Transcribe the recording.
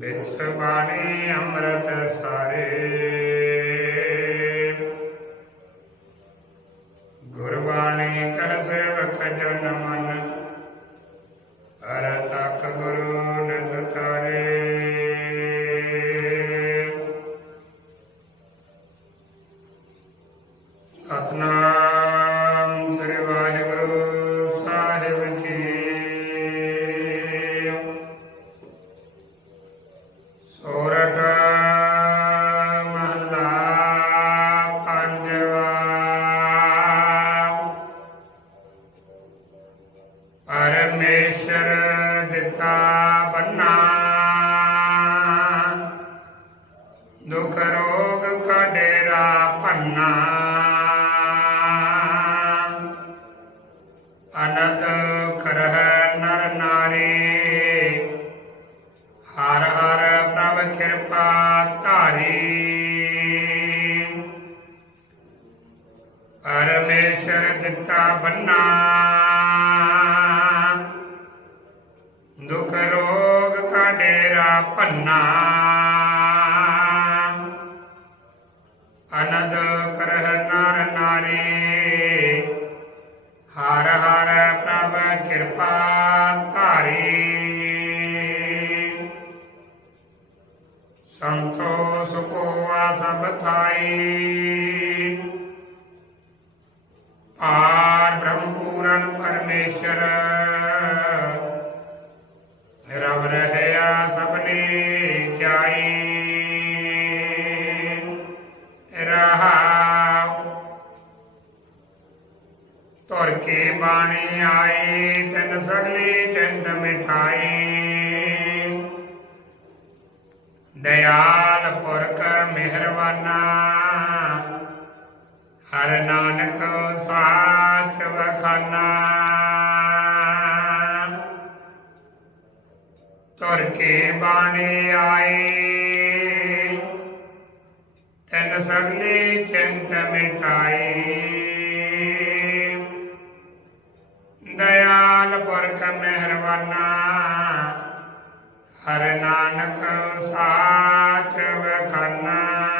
ਵਿੱਚ ਬਾਣੀ ਅੰਮ੍ਰਿਤ ਸਾਰੇ। ਗੁਰਬਾਣੀ ਕਹ ਸੇਵਕ ਜਨ ਮਨ ਹਰ ਤੱਕ ਗੁਰੂ ਨਿਸਤਾਰੇ ਸਤਨਾਮ ਕਾ ਡੇਰਾ ਪੰਨਾ ਅਨੰਦ ਕਰਹਿ ਨਰ ਨਾਰੀ ਹਰ ਹਰ ਪ੍ਰਭ ਕਿਰਪਾ ਧਾਰੀ ਪਰਮੇਸ਼ਰ ਦਿੱਤਾ ਬੰਨਾ ਦੁਖ ਰੋਗ ਕਾ ਡੇਰਾ ਪੰਨਾ ਸੰਤੋ ਸੁਖੋ ਆ ਸਭ ਥਾਈ। ਆਰ ਬ੍ਰਹਮ ਪੂਰਨ ਪਰਮੇਸ਼ਰ ਨਿਰਵ ਰਹਿਆ ਸਭਨੀ ਜਾਈ ਰਹਾ ਤੁਰ ਕੇ ਬਾਣੀ ਆਏ ਤਨ ਸਗਲੀ ਚੰਦ ਮਿਠਾਈ। ਦਇਆਲ ਪੁਰਖ ਮਿਹਰਬਾਨਾ ਹਰ ਨਾਨਕ ਸਾਚ ਵਖਾਨਾ ਤੁਰ ਕੇ ਬਾਣੀ ਆਈ ਤਨ ਸਗਲੀ ਚਿੰਤ ਮਿਟਾਈ ਦਇਆਲ ਪੁਰਖ ਮਿਹਰਬਾਨਾ ਹਰ ਨਾਨਕ ਸਾਚ ਵਖਨਾ